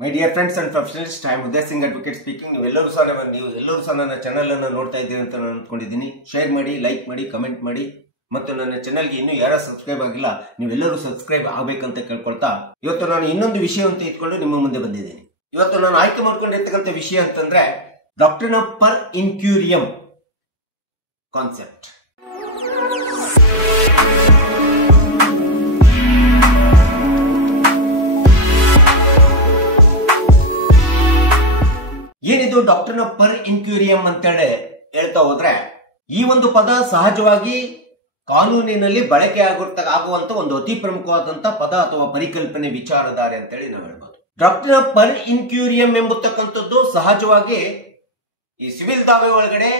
My dear friends and professionalist, I am Uday Singh advocate speaking. ನೀವೆಲ್ಲರೂ ಸಹ ನನ್ನ ಚಾನಲ್ ಅನ್ನು ನೋಡ್ತಾ ಇದ್ದೀರಿ ಅಂತ ನಾನು ಅಂದ್ಕೊಂಡಿದ್ದೀನಿ. ಶೇರ್ ಮಾಡಿ, ಲೈಕ್ ಮಾಡಿ, ಕಮೆಂಟ್ ಮಾಡಿ, ಮತ್ತು ನನ್ನ ಚಾನಲ್ಗೆ ಇನ್ನೂ ಯಾರು ಸಬ್ಸ್ಕ್ರೈಬ್ ಆಗಿಲ್ಲ ನೀವೆಲ್ಲರೂ ಸಬ್ಸ್ಕ್ರೈಬ್ ಆಗಬೇಕಂತ ಕೇಳ್ಕೊಳ್ತಾ, ಇವತ್ತು ನಾನು ಇನ್ನೊಂದು ವಿಷಯ ಅಂತ ಇಟ್ಕೊಂಡು ನಿಮ್ಮ ಮುಂದೆ ಬಂದಿದ್ದೀನಿ. ಇವತ್ತು ನಾನು ಆಯ್ಕೆ ಮಾಡ್ಕೊಂಡಿರ್ತಕ್ಕಂಥ ವಿಷಯ ಅಂತಂದ್ರೆ ಡಾಕ್ಟ್ರಿನ್ ಆಫ್ ಪರ್ ಇನ್ಕ್ಯೂರಿಯಂ ಕಾನ್ಸೆಪ್ಟ್. ಏನಿದು ಡಾಕ್ಟ್ರಿನ್ ಆಫ್ ಪರ್ ಇನ್ಕ್ಯೂರಿಯಂ ಅಂತೇಳಿ ಹೇಳ್ತಾ ಹೋದ್ರೆ, ಈ ಒಂದು ಪದ ಸಹಜವಾಗಿ ಕಾನೂನಿನಲ್ಲಿ ಬಳಕೆ ಆಗುವಂತ ಒಂದು ಅತಿ ಪ್ರಮುಖವಾದಂತ ಪದ ಅಥವಾ ಪರಿಕಲ್ಪನೆ, ವಿಚಾರಧಾರೆ ಅಂತೇಳಿ ನಾವು ಹೇಳ್ಬೋದು. ಡಾಕ್ಟ್ರಿನ್ ಆಫ್ ಪರ್ ಇನ್ಕ್ಯೂರಿಯಂ ಎಂಬತಕ್ಕಂಥದ್ದು ಸಹಜವಾಗಿ ಈ ಸಿವಿಲ್ ದಾವೆ ಒಳಗಡೆ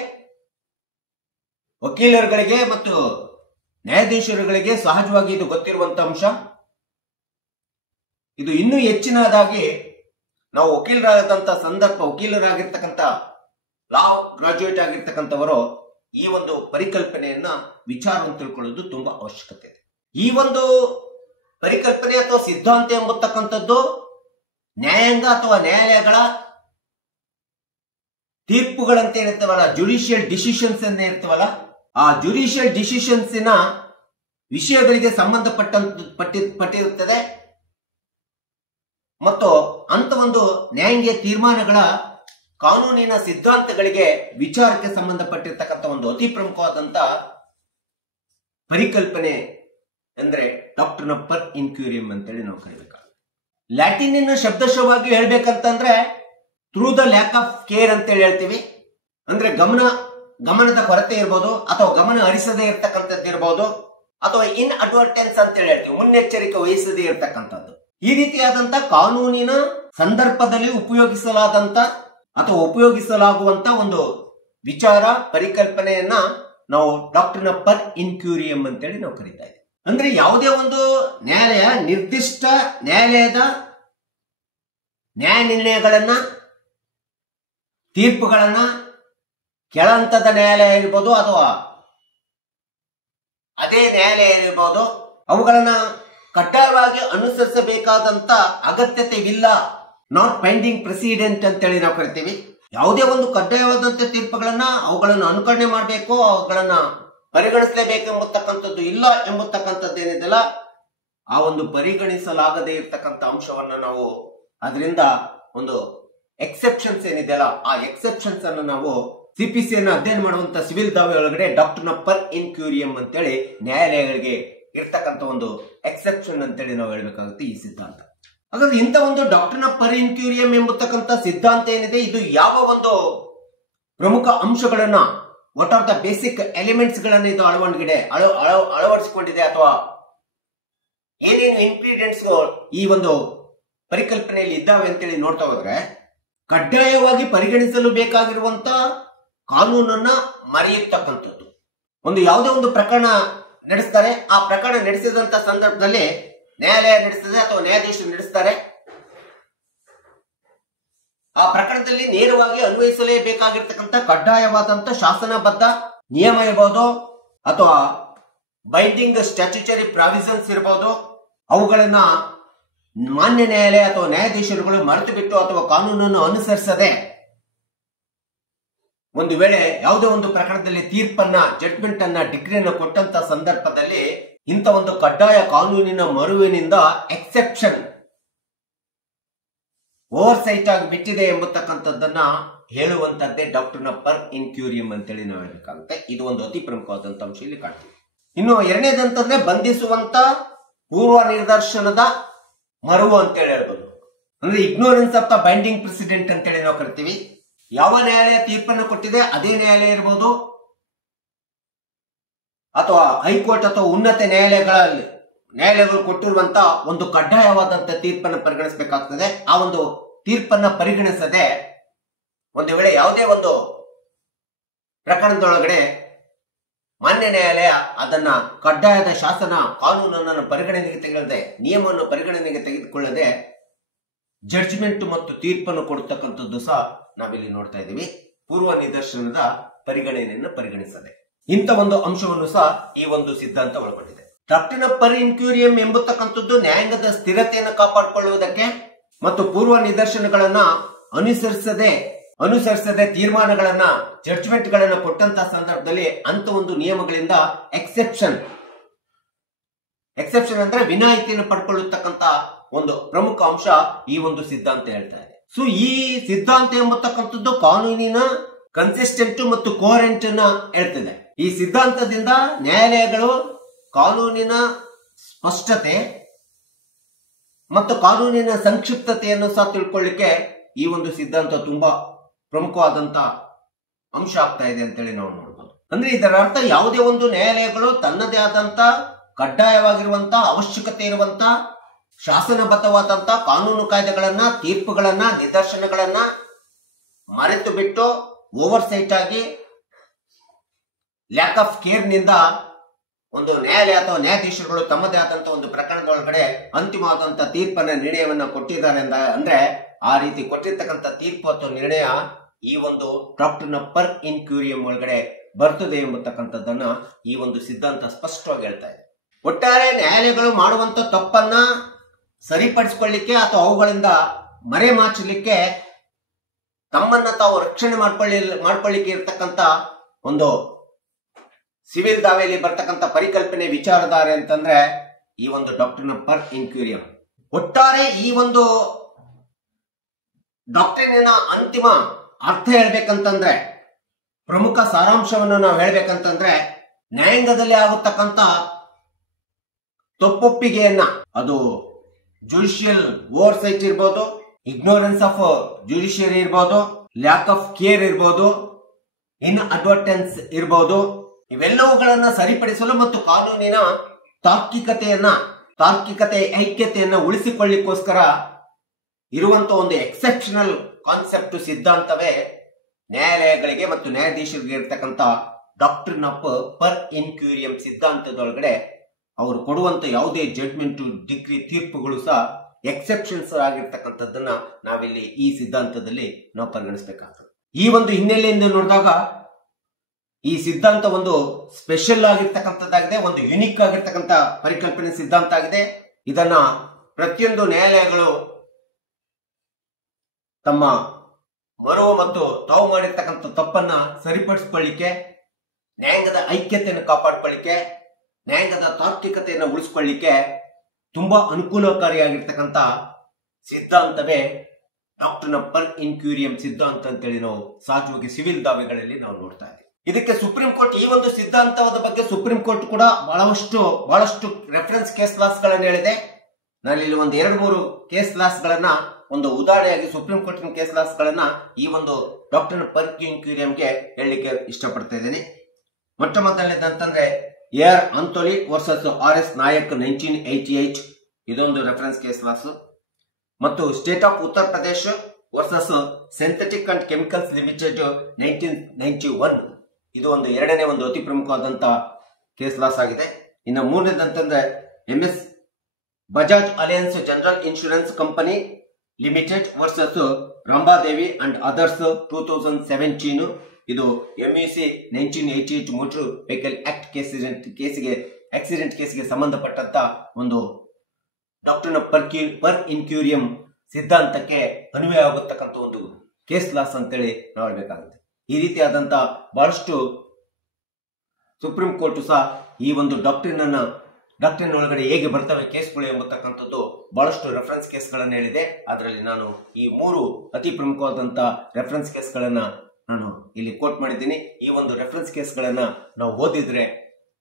ವಕೀಲರುಗಳಿಗೆ ಮತ್ತು ನ್ಯಾಯಾಧೀಶರುಗಳಿಗೆ ಸಹಜವಾಗಿ ಇದು ಗೊತ್ತಿರುವಂತ ಅಂಶ. ಇದು ಇನ್ನೂ ಹೆಚ್ಚಿನದಾಗಿ ನಾವು ವಕೀಲರಾಗಿರ್ತಕ್ಕಂಥ ಲಾ ಗ್ರಾಜುಯೇಟ್ ಆಗಿರ್ತಕ್ಕಂಥವರು ಈ ಒಂದು ಪರಿಕಲ್ಪನೆಯನ್ನ ವಿಚಾರವನ್ನು ತಿಳ್ಕೊಳ್ಳೋದು ತುಂಬಾ ಅವಶ್ಯಕತೆ ಇದೆ. ಈ ಒಂದು ಪರಿಕಲ್ಪನೆ ಅಥವಾ ಸಿದ್ಧಾಂತ ಎಂಬತಕ್ಕಂಥದ್ದು ನ್ಯಾಯಾಂಗ ಅಥವಾ ನ್ಯಾಯಾಲಯಗಳ ತೀರ್ಪುಗಳಂತ ಇರ್ತವಲ್ಲ, ಜುಡಿಷಿಯಲ್ ಡಿಸಿಷನ್ಸ್ ಅಂತ ಇರ್ತವಲ್ಲ, ಆ ಜುಡಿಷಿಯಲ್ ಡಿಸಿಷನ್ಸಿನ ವಿಷಯಗಳಿಗೆ ಸಂಬಂಧಪಟ್ಟಿರುತ್ತದೆ ಮತ್ತು ಅಂತ ಒಂದು ನ್ಯಾಯಾಂಗೀಯ ತೀರ್ಮಾನಗಳ ಕಾನೂನಿನ ಸಿದ್ಧಾಂತಗಳಿಗೆ ವಿಚಾರಕ್ಕೆ ಸಂಬಂಧಪಟ್ಟಿರ್ತಕ್ಕಂಥ ಒಂದು ಅತಿ ಪ್ರಮುಖವಾದಂತ ಪರಿಕಲ್ಪನೆ ಅಂದ್ರೆ ಡಾಕ್ಟ್ರಿನ್ ಆಫ್ ಪರ್ ಇನ್ಕ್ಯೂರಿಯಂ ಅಂತೇಳಿ ನಾವು ಕರೀಬೇಕಾಗುತ್ತೆ. ಲ್ಯಾಟಿನಿನ ಶಬ್ದಶಃವಾಗಿ ಹೇಳ್ಬೇಕಂತಂದ್ರೆ through the lack of care ಅಂತೇಳಿ ಹೇಳ್ತೀವಿ. ಅಂದ್ರೆ ಗಮನದ ಕೊರತೆ ಇರ್ಬೋದು, ಅಥವಾ ಗಮನ ಹರಿಸದೇ ಇರ್ತಕ್ಕಂಥದ್ದು ಇರ್ಬೋದು, ಅಥವಾ ಇನ್ ಅಡ್ವರ್ಟೆನ್ಸ್ ಅಂತೇಳಿ ಹೇಳ್ತೀವಿ, ಮುನ್ನೆಚ್ಚರಿಕೆ ವಹಿಸದೇ ಇರ್ತಕ್ಕಂಥದ್ದು. ಈ ರೀತಿಯಾದಂತ ಕಾನೂನಿನ ಸಂದರ್ಭದಲ್ಲಿ ಉಪಯೋಗಿಸಲಾಗುವಂತ ಒಂದು ವಿಚಾರ, ಪರಿಕಲ್ಪನೆಯನ್ನ ನಾವು ಡಾಕ್ಟ್ರಿನ್ ಆಫ್ ಪರ್ ಇನ್ಕ್ಯೂರಿಯಂ ಅಂತೇಳಿ ನಾವು ಕರೀತಾ ಇದ್ದೀವಿ. ಅಂದ್ರೆ ಯಾವುದೇ ಒಂದು ನ್ಯಾಯಾಲಯ ನಿರ್ದಿಷ್ಟ ನ್ಯಾಯಾಲಯದ ನ್ಯಾಯ ನಿರ್ಣಯಗಳನ್ನ, ತೀರ್ಪುಗಳನ್ನ, ಕೆಳ ಹಂತದ ನ್ಯಾಯಾಲಯ ಇರ್ಬೋದು ಅಥವಾ ಅದೇ ನ್ಯಾಯಾಲಯ ಇರ್ಬೋದು, ಅವುಗಳನ್ನ ಕಡ್ಡಾಯವಾಗಿ ಅನುಸರಿಸಬೇಕಾದಂತ ಅಗತ್ಯತೆವಿಲ್ಲ. ನಾಟ್ ಬೈಂಡಿಂಗ್ ಪ್ರೆಸಿಡೆಂಟ್ ಅಂತೇಳಿ ನಾವು ಕರಿತೀವಿ. ಯಾವುದೇ ಒಂದು ಕಡ್ಡಾಯವಾದಂತ ತೀರ್ಪುಗಳನ್ನ ಅವುಗಳನ್ನು ಅನುಕರಣೆ ಮಾಡಬೇಕು, ಅವುಗಳನ್ನ ಪರಿಗಣಿಸಲೇಬೇಕು ಎಂಬತಕ್ಕಂಥದ್ದು ಇಲ್ಲ ಎಂಬತಕ್ಕಂಥದ್ದು ಏನಿದೆಲ್ಲ, ಆ ಒಂದು ಪರಿಗಣಿಸಲಾಗದೇ ಇರ್ತಕ್ಕಂಥ ಅಂಶವನ್ನ ನಾವು ಅದರಿಂದ ಒಂದು ಎಕ್ಸೆಪ್ಷನ್ಸ್ ಏನಿದೆಯಲ್ಲ, ಆ ಎಕ್ಸೆಪ್ಷನ್ಸ್ ಅನ್ನು ನಾವು CPC ಅನ್ನು ಅಧ್ಯಯನ ಮಾಡುವಂತ ಸಿವಿಲ್ ದಾವೆ ಒಳಗಡೆ ಡಾಕ್ಟ್ರಿನ್ ಆಫ್ ಪರ್ ಇನ್ಕ್ಯೂರಿಯಂ ಅಂತೇಳಿ ನ್ಯಾಯಾಲಯಗಳಿಗೆ ಇರ್ತಕ್ಕಂಥ ಒಂದು ಎಕ್ಸೆಪ್ಷನ್ ಅಂತೇಳಿ ನಾವು ಹೇಳ್ಬೇಕಾಗುತ್ತೆ ಈ ಸಿದ್ಧಾಂತ. ಹಾಗಾದ್ರೆ ಇಂಥ ಒಂದು ಡಾಕ್ಟ್ರಿನ್ ಆಫ್ ಪರ್ ಇನ್ಕ್ಯೂರಿಯಂ ಎಂಬತಕ್ಕಂಥ ಸಿದ್ಧಾಂತ ಏನಿದೆ, ಇದು ಯಾವ ಒಂದು ಪ್ರಮುಖ ಅಂಶಗಳನ್ನ, what are the basic elements ಗಳನ್ನ ಇದು ಅಳವಡಿಸಿಕೊಂಡಿದೆ, ಅಥವಾ ಏನೇನು ಇಂಗ್ರೀಡಿಯೆಂಟ್ಸ್ ಈ ಒಂದು ಪರಿಕಲ್ಪನೆಯಲ್ಲಿ ಇದ್ದಾವೆ ಅಂತೇಳಿ ನೋಡ್ತಾ ಹೋದ್ರೆ, ಕಡ್ಡಾಯವಾಗಿ ಪರಿಗಣಿಸಲು ಬೇಕಾಗಿರುವಂತ ಕಾನೂನನ್ನ ಮರೆಯತಕ್ಕಂಥದ್ದು. ಒಂದು ಯಾವುದೇ ಒಂದು ಪ್ರಕರಣ ನಡೆಸ್ತಾರೆ, ಆ ಪ್ರಕರಣ ನಡೆಸಿದಂತ ಸಂದರ್ಭದಲ್ಲಿ ನ್ಯಾಯಾಲಯ ನಡೆಸ್ತದೆ ಅಥವಾ ನ್ಯಾಯಾಧೀಶರು ನಡೆಸ್ತಾರೆ, ಆ ಪ್ರಕರಣದಲ್ಲಿ ನೇರವಾಗಿ ಅನ್ವಯಿಸಲೇಬೇಕಾಗಿರ್ತಕ್ಕಂಥ ಕಡ್ಡಾಯವಾದಂತ ಶಾಸನಬದ್ಧ ನಿಯಮ ಇರಬಹುದು, ಅಥವಾ ಬೈಂಡಿಂಗ್ ಸ್ಟ್ಯಾಚ್ಯುಟರಿ ಪ್ರಾವಿಷನ್ಸ್ ಇರಬಹುದು. ಅವುಗಳನ್ನ ಮಾನ್ಯ ನ್ಯಾಯಾಲಯ ಅಥವಾ ನ್ಯಾಯಾಧೀಶರುಗಳು ಮರೆತು ಬಿಟ್ಟು ಅಥವಾ ಕಾನೂನನ್ನು ಅನುಸರಿಸದೆ ಒಂದು ವೇಳೆ ಯಾವುದೇ ಒಂದು ಪ್ರಕರಣದಲ್ಲಿ ತೀರ್ಪನ್ನ, ಜಡ್ಜ್ಮೆಂಟ್ ಅನ್ನ, ಡಿಗ್ರಿಯನ್ನು ಕೊಟ್ಟಂತ ಸಂದರ್ಭದಲ್ಲಿ ಇಂಥ ಒಂದು ಕಡ್ಡಾಯ ಕಾನೂನಿನ ಮರುವಿನಿಂದ ಎಕ್ಸೆಪ್ಷನ್ ಓವರ್ ಸೈಟ್ ಆಗಿ ಬಿಟ್ಟಿದೆ ಎಂಬತಕ್ಕಂಥದ್ದನ್ನ ಹೇಳುವಂತದ್ದೇ ಡಾಕ್ಟ್ರಿನ್ ಆಫ್ ಪರ್ ಇನ್ಕ್ಯೂರಿಯಂ ಅಂತೇಳಿ ನಾವು ಹೇಳಬೇಕಾಗುತ್ತೆ. ಇದು ಒಂದು ಅತಿ ಪ್ರಮುಖವಾದಂತ ಅಂಶ ಇಲ್ಲಿ ಕಾಣ್ತೀವಿ. ಇನ್ನು ಎರಡನೇದಂತಂದ್ರೆ ಬಂಧಿಸುವಂತ ಪೂರ್ವ ನಿದರ್ಶನದ ಮರುವು ಅಂತೇಳಿ ಹೇಳ್ಬೋದು. ಅಂದ್ರೆ ignorance of the binding president ಅಂತೇಳಿ ನಾವು ಕರಿತೀವಿ. ಯಾವ ನ್ಯಾಯಾಲಯ ತೀರ್ಪನ್ನು ಕೊಟ್ಟಿದೆ ಅದೇ ನ್ಯಾಯಾಲಯ ಇರಬಹುದು, ಅಥವಾ ಹೈಕೋರ್ಟ್ ಅಥವಾ ಉನ್ನತ ನ್ಯಾಯಾಲಯಗಳು ಕೊಟ್ಟಿರುವಂತ ಒಂದು ಕಡ್ಡಾಯವಾದಂತ ತೀರ್ಪನ್ನು ಪರಿಗಣಿಸಬೇಕಾಗ್ತದೆ. ಆ ಒಂದು ತೀರ್ಪನ್ನ ಪರಿಗಣಿಸದೆ ಒಂದು ವೇಳೆ ಯಾವುದೇ ಒಂದು ಪ್ರಕರಣದೊಳಗಡೆ ಮಾನ್ಯ ನ್ಯಾಯಾಲಯ ಅದನ್ನ ಕಡ್ಡಾಯದ ಶಾಸನ, ಕಾನೂನನ್ನು ಪರಿಗಣನೆಗೆ ತೆಗೆದುಕೊಳ್ಳದೆ, ನಿಯಮವನ್ನು ಪರಿಗಣನೆಗೆ ತೆಗೆದುಕೊಳ್ಳದೆ ಜಡ್ಜ್ಮೆಂಟ್ ಮತ್ತು ತೀರ್ಪನ್ನು ಕೊಡ್ತಕ್ಕಂಥದ್ದು ಸಹ ನಾವಿಲ್ಲಿ ನೋಡ್ತಾ ಇದ್ದೀವಿ. ಪೂರ್ವ ನಿದರ್ಶನದ ಪರಿಗಣನೆಯನ್ನು ಪರಿಗಣಿಸದೆ ಇಂಥ ಒಂದು ಅಂಶವನ್ನು ಸಹ ಈ ಒಂದು ಸಿದ್ಧಾಂತ ಒಳಗೊಂಡಿದೆ. ಡಾಕ್ಟ್ರಿನ್ ಆಫ್ ಪರ್ ಇನ್ಕ್ಯೂರಿಯಂ ಎಂಬತಕ್ಕಂಥದ್ದು ನ್ಯಾಯಾಂಗದ ಸ್ಥಿರತೆಯನ್ನು ಕಾಪಾಡಿಕೊಳ್ಳುವುದಕ್ಕೆ ಮತ್ತು ಪೂರ್ವ ನಿದರ್ಶನಗಳನ್ನ ಅನುಸರಿಸದೆ ತೀರ್ಮಾನಗಳನ್ನ ಜಡ್ಜ್ಮೆಂಟ್ ಗಳನ್ನ ಕೊಟ್ಟಂತ ಸಂದರ್ಭದಲ್ಲಿ ಅಂತ ಒಂದು ನಿಯಮಗಳಿಂದ ಎಕ್ಸೆಪ್ಷನ್ ಅಂದ್ರೆ ವಿನಾಯಿತಿಯನ್ನು ಪಡ್ಕೊಳ್ಳತಕ್ಕಂತ ಒಂದು ಪ್ರಮುಖ ಅಂಶ ಈ ಒಂದು ಸಿದ್ಧಾಂತ ಹೇಳ್ತಾ ಇದೆ. ಸೊ ಈ ಸಿದ್ಧಾಂತ ಎಂಬತಕ್ಕಂಥದ್ದು ಕಾನೂನಿನ ಕನ್ಸಿಸ್ಟೆಂಟ್ ಮತ್ತು ಕೋರೆಂಟ್ ಅನ್ನ ಹೇಳ್ತಿದೆ. ಈ ಸಿದ್ಧಾಂತದಿಂದ ನ್ಯಾಯಾಲಯಗಳು ಕಾನೂನಿನ ಸ್ಪಷ್ಟತೆ ಮತ್ತು ಕಾನೂನಿನ ಸಂಕ್ಷಿಪ್ತತೆಯನ್ನು ಸಹ ತಿಳ್ಕೊಳ್ಳಿಕ್ಕೆ ಈ ಒಂದು ಸಿದ್ಧಾಂತ ತುಂಬಾ ಪ್ರಮುಖವಾದಂತ ಅಂಶ ಆಗ್ತಾ ಇದೆ ಅಂತೇಳಿ ನಾವು ನೋಡಬಹುದು. ಅಂದ್ರೆ ಇದರ ಅರ್ಥ ಯಾವುದೇ ಒಂದು ನ್ಯಾಯಾಲಯಗಳು ತನ್ನದೇ ಆದಂತ ಕಡ್ಡಾಯವಾಗಿರುವಂತ ಅವಶ್ಯಕತೆ ಇರುವಂತ ಶಾಸನಬದ್ಧವಾದಂತ ಕಾನೂನು ಕಾಯ್ದೆಗಳನ್ನ, ತೀರ್ಪುಗಳನ್ನ, ನಿದರ್ಶನಗಳನ್ನ ಮರೆತು ಬಿಟ್ಟು ಓವರ್ಸೈಟ್ ಆಗಿ ಲ್ಯಾಕ್ ಆಫ್ ಕೇರ್ ನಿಂದ ಒಂದು ನ್ಯಾಯಾಲಯ ಅಥವಾ ನ್ಯಾಯಾಧೀಶರುಗಳು ತಮ್ಮದೇ ಆದಂತ ಒಂದು ಪ್ರಕರಣದೊಳಗಡೆ ಅಂತಿಮವಾದಂತ ತೀರ್ಪನ್ನ ನಿರ್ಣಯವನ್ನ ಕೊಟ್ಟಿದ್ದಾರೆ ಅಂದ್ರೆ ಆ ರೀತಿ ಕೊಟ್ಟಿರ್ತಕ್ಕಂಥ ತೀರ್ಪು ಅಥವಾ ನಿರ್ಣಯ ಈ ಒಂದು ಡಾಕ್ಟ್ರಿನ್ ಪರ್ ಇನ್ಕ್ಯೂರಿಯಂ ಒಳಗಡೆ ಬರ್ತದೆ ಎಂಬತಕ್ಕಂಥದ್ದನ್ನ ಈ ಒಂದು ಸಿದ್ಧಾಂತ ಸ್ಪಷ್ಟವಾಗಿ ಹೇಳ್ತಾ ಇದೆ. ಒಟ್ಟಾರೆ ನ್ಯಾಯಾಲಯಗಳು ಮಾಡುವಂತ ತಪ್ಪನ್ನ ಸರಿಪಡಿಸಿಕೊಳ್ಳಿಕ್ಕೆ ಅಥವಾ ಅವುಗಳಿಂದ ಮರೆಮಾಚಲಿಕ್ಕೆ ತಮ್ಮನ್ನ ತಾವು ರಕ್ಷಣೆ ಮಾಡ್ಕೊಳ್ಳಿಕ್ಕೆ ಇರ್ತಕ್ಕಂಥ ಒಂದು ಸಿವಿಲ್ ದಾವೆಯಲ್ಲಿ ಬರ್ತಕ್ಕಂಥ ಪರಿಕಲ್ಪನೆ ವಿಚಾರಧಾರೆ ಅಂತಂದ್ರೆ ಈ ಒಂದು ಡಾಕ್ಟ್ರಿನ್ ಪರ್ ಇನ್ಕ್ಯೂರಿಯಂ. ಒಟ್ಟಾರೆ ಈ ಒಂದು ಡಾಕ್ಟ್ರಿನಿನ ಅಂತಿಮ ಅರ್ಥ ಹೇಳ್ಬೇಕಂತಂದ್ರೆ, ಪ್ರಮುಖ ಸಾರಾಂಶವನ್ನು ನಾವು ಹೇಳ್ಬೇಕಂತಂದ್ರೆ, ನ್ಯಾಯಾಂಗದಲ್ಲಿ ಆಗುತ್ತಕ್ಕಂತ ತಪ್ಪೊಪ್ಪಿಗೆಯನ್ನ, ಅದು ಜುಡಿಷಿಯಲ್ ಓವರ್ಸೈಟ್ ಇರ್ಬೋದು, ಇಗ್ನೋರೆನ್ಸ್ ಆಫ್ ಜುಡಿಷಿಯರಿ ಇರ್ಬೋದು, ಲ್ಯಾಕ್ ಆಫ್ ಕೇರ್ ಇರ್ಬೋದು, ಇನ್ ಅಡ್ವರ್ಟೆನ್ಸ್ ಇರ್ಬೋದು, ಇವೆಲ್ಲವುಗಳನ್ನ ಸರಿಪಡಿಸಲು ಮತ್ತು ಕಾನೂನಿನ ತಾರ್ಕಿಕತೆ ಐಕ್ಯತೆಯನ್ನ ಉಳಿಸಿಕೊಳ್ಳಿಕ್ಕೋಸ್ಕರ ಇರುವಂತ ಒಂದು ಎಕ್ಸೆಪ್ಷನಲ್ ಕಾನ್ಸೆಪ್ಟ್ ಸಿದ್ಧಾಂತವೇ ನ್ಯಾಯಾಲಯಗಳಿಗೆ ಮತ್ತು ನ್ಯಾಯಾಧೀಶರಿಗೆ ಇರತಕ್ಕಂತ ಡಾಕ್ಟ್ರಿನ್ ಆಫ್ ಪರ್ ಇನ್ಕ್ಯೂರಿಯಂ ಸಿದ್ಧಾಂತದೊಳಗಡೆ ಅವರು ಕೊಡುವಂತ ಯಾವುದೇ ಜಡ್ಜ್ಮೆಂಟ್, ಡಿಗ್ರಿ, ತೀರ್ಪುಗಳು ಸಹ ಎಕ್ಸೆಪ್ಷನ್ಸ್ ಆಗಿರ್ತಕ್ಕಂಥದ್ದನ್ನ ನಾವಿಲ್ಲಿ ಈ ಸಿದ್ಧಾಂತದಲ್ಲಿ ನಾವು ಪರಿಗಣಿಸಬೇಕಾಗ್ತದೆ. ಈ ಒಂದು ಹಿನ್ನೆಲೆಯಿಂದ ನೋಡಿದಾಗ ಈ ಸಿದ್ಧಾಂತ ಒಂದು ಸ್ಪೆಷಲ್ ಆಗಿರ್ತಕ್ಕಂಥದ್ದಾಗಿದೆ, ಒಂದು ಯುನಿಕ್ ಆಗಿರ್ತಕ್ಕಂಥ ಪರಿಕಲ್ಪನೆ ಸಿದ್ಧಾಂತ ಆಗಿದೆ. ಇದನ್ನ ಪ್ರತಿಯೊಂದು ನ್ಯಾಯಾಲಯಗಳು ತಮ್ಮ ಮರುವು ಮತ್ತು ತಾವು ಮಾಡಿರ್ತಕ್ಕಂಥ ತಪ್ಪನ್ನ ಸರಿಪಡಿಸಿಕೊಳ್ಳಿಕ್ಕೆ, ನ್ಯಾಯಾಂಗದ ಐಕ್ಯತೆಯನ್ನು ಕಾಪಾಡಿಕೊಳ್ಳಿಕ್ಕೆ, ನ್ಯಾಯಾಂಗದ ತಾರ್ಕಿಕತೆಯನ್ನು ಉಳಿಸಿಕೊಳ್ಳಿಕ್ಕೆ ತುಂಬಾ ಅನುಕೂಲಕಾರಿಯಾಗಿರ್ತಕ್ಕಂಥ ಸಿದ್ಧಾಂತವೇ ಡಾಕ್ಟ್ರಿನ್ ಪರ್ ಇನ್ಕ್ಯೂರಿಯಂ ಸಿದ್ಧಾಂತ ಅಂತೇಳಿ ನಾವು ಸಹಜವಾಗಿ ಸಿವಿಲ್ ದಾವೆಗಳಲ್ಲಿ ನಾವು ನೋಡ್ತಾ ಇದ್ದೀವಿ. ಇದಕ್ಕೆ ಸುಪ್ರೀಂ ಕೋರ್ಟ್, ಈ ಒಂದು ಸಿದ್ಧಾಂತದ ಬಗ್ಗೆ ಸುಪ್ರೀಂ ಕೋರ್ಟ್ ಕೂಡ ಬಹಳಷ್ಟು ರೆಫರೆನ್ಸ್ ಕೇಸ್ ಲಾಸ್ ಗಳನ್ನ ಹೇಳಿದೆ. ನಾನು ಇಲ್ಲಿ ಒಂದು 2-3 ಕೇಸ್ ಲಾಸ್ ಗಳನ್ನ ಒಂದು ಉದಾಹರಣೆಯಾಗಿ ಸುಪ್ರೀಂ ಕೋರ್ಟಿನ ಕೇಸ್ ಲಾಸ್ ಗಳನ್ನ ಈ ಒಂದು ಡಾಕ್ಟ್ರಿನ್ ಪರ್ ಇನ್ಕ್ಯೂರಿಯಂಗೆ ಹೇಳಲಿಕ್ಕೆ ಇಷ್ಟಪಡ್ತಾ ಇದ್ದೇನೆ. ಮೊಟ್ಟ ಮೊದಲನೇದಂತಂದ್ರೆ AR ಅಂತೋಲಿ ವರ್ಸಸ್ RS ನಾಯಕ್ 1988, ಇದೊಂದು ರೆಫರೆನ್ಸ್ ಕೇಸ್ ಲಾಸ್. ಮತ್ತು state of Uttar Pradesh versus synthetic and chemicals limited 1991, ಇದು ಒಂದು ಎರಡನೇ ಒಂದು ಅತಿ ಪ್ರಮುಖವಾದಂತ ಕೇಸ್ ಲಾಸ್ ಆಗಿದೆ. ಇನ್ನು ಮೂರನೇದಂತಂದ್ರೆ MS Bajaj Allianz General Insurance Company Limited versus Rambhadevi and others 2017, ಇದು MEC 1988 motor vehicle act accident ಕೇಸಿಗೆ ಸಂಬಂಧಪಟ್ಟಂತ ಒಂದು ಡಾಕ್ಟ್ರಿನ್ ಪರ್ ಇನ್ಕ್ಯೂರಿಯಂ ಸಿದ್ಧಾಂತಕ್ಕೆ ಅನ್ವಯ ಆಗುತ್ತಕ್ಕಂಥ ಒಂದು ಕೇಸ್ ಲಾಸ್ ಅಂತೇಳಿ ನಾವು ಹೇಳ್ಬೇಕಾಗುತ್ತೆ. ಈ ರೀತಿಯಾದಂತ ಬಹಳಷ್ಟು ಸುಪ್ರೀಂ ಕೋರ್ಟ್ ಸಹ ಈ ಒಂದು ಡಾಕ್ಟ್ರಿನ್ ಒಳಗಡೆ ಹೇಗೆ ಬರ್ತವೆ ಕೇಸ್ಗಳು ಎಂಬತಕ್ಕಂಥದ್ದು ಬಹಳಷ್ಟು ರೆಫರೆನ್ಸ್ ಕೇಸ್ಗಳನ್ನು ಹೇಳಿದೆ. ಅದರಲ್ಲಿ ನಾನು ಈ 3 ಅತಿ ಪ್ರಮುಖವಾದಂತ ರೆಫರೆನ್ಸ್ ಕೇಸ್ಗಳನ್ನ ನಾನು ಇಲ್ಲಿ ಕೋಟ್ ಮಾಡಿದ್ದೀನಿ. ಈ ಒಂದು ರೆಫರೆನ್ಸ್ ಕೇಸ್ಗಳನ್ನ ನಾವು ಓದಿದ್ರೆ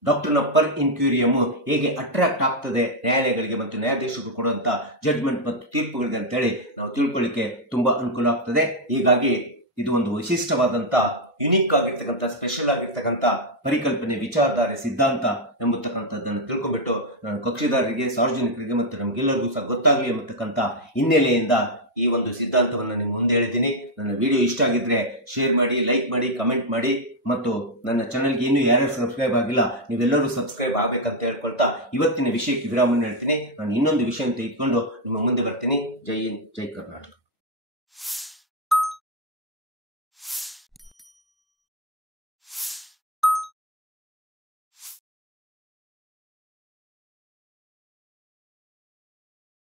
ಡಾಕ್ಟ್ರಿನ್ ಪರ್ ಇನ್ಕ್ಯೂರಿಯಂ ಹೇಗೆ ಅಟ್ರಾಕ್ಟ್ ಆಗ್ತದೆ ನ್ಯಾಯಾಲಯಗಳಿಗೆ ಮತ್ತು ನ್ಯಾಯಾಧೀಶರು ಕೊಡುವಂತ ಜಡ್ಜ್ಮೆಂಟ್ ಮತ್ತು ತೀರ್ಪುಗಳಿಗೆ ಅಂತೇಳಿ ನಾವು ತಿಳ್ಕೊಳ್ಳಿಕ್ಕೆ ತುಂಬಾ ಅನುಕೂಲ ಆಗ್ತದೆ. ಹೀಗಾಗಿ ಇದು ಒಂದು ವಿಶಿಷ್ಟವಾದಂತ ಯುನಿಕ್ ಆಗಿರ್ತಕ್ಕಂಥ ಸ್ಪೆಷಲ್ ಆಗಿರ್ತಕ್ಕಂಥ ಪರಿಕಲ್ಪನೆ, ವಿಚಾರಧಾರೆ, ಸಿದ್ಧಾಂತ ಎಂಬತಕ್ಕಂಥದ್ದನ್ನು ತಿಳ್ಕೊಬಿಟ್ಟು ನಾನು ಕಕ್ಷಿದಾರರಿಗೆ, ಸಾರ್ವಜನಿಕರಿಗೆ ಮತ್ತು ನಮ್ಗೆಲ್ಲರಿಗೂ ಸಹ ಗೊತ್ತಾಗಲಿ ಎಂಬತಕ್ಕಂಥ ಹಿನ್ನೆಲೆಯಿಂದ ಈ ಒಂದು ಸಿದ್ಧಾಂತವನ್ನು ನಿಮ್ಮ ಮುಂದೆ ಹೇಳಿದ್ದೀನಿ. ನನ್ನ ವಿಡಿಯೋ ಇಷ್ಟ ಆಗಿದ್ರೆ ಶೇರ್ ಮಾಡಿ, ಲೈಕ್ ಮಾಡಿ, ಕಮೆಂಟ್ ಮಾಡಿ ಮತ್ತು ನನ್ನ ಚಾನಲ್ಗೆ ಇನ್ನೂ ಯಾರ್ಯಾರು ಸಬ್ಸ್ಕ್ರೈಬ್ ಆಗಿಲ್ಲ ನೀವೆಲ್ಲರೂ ಸಬ್ಸ್ಕ್ರೈಬ್ ಆಗ್ಬೇಕಂತ ಹೇಳ್ಕೊಳ್ತಾ ಇವತ್ತಿನ ವಿಷಯಕ್ಕೆ ವಿರಾಮ ಹೇಳ್ತೀನಿ. ನಾನು ಇನ್ನೊಂದು ವಿಷಯ ತೆಗೆದುಕೊಂಡು ನಿಮ್ಮ ಮುಂದೆ ಬರ್ತೀನಿ. ಜೈ ಹಿಂದ್, ಜೈ ಕರ್ನಾಟಕ.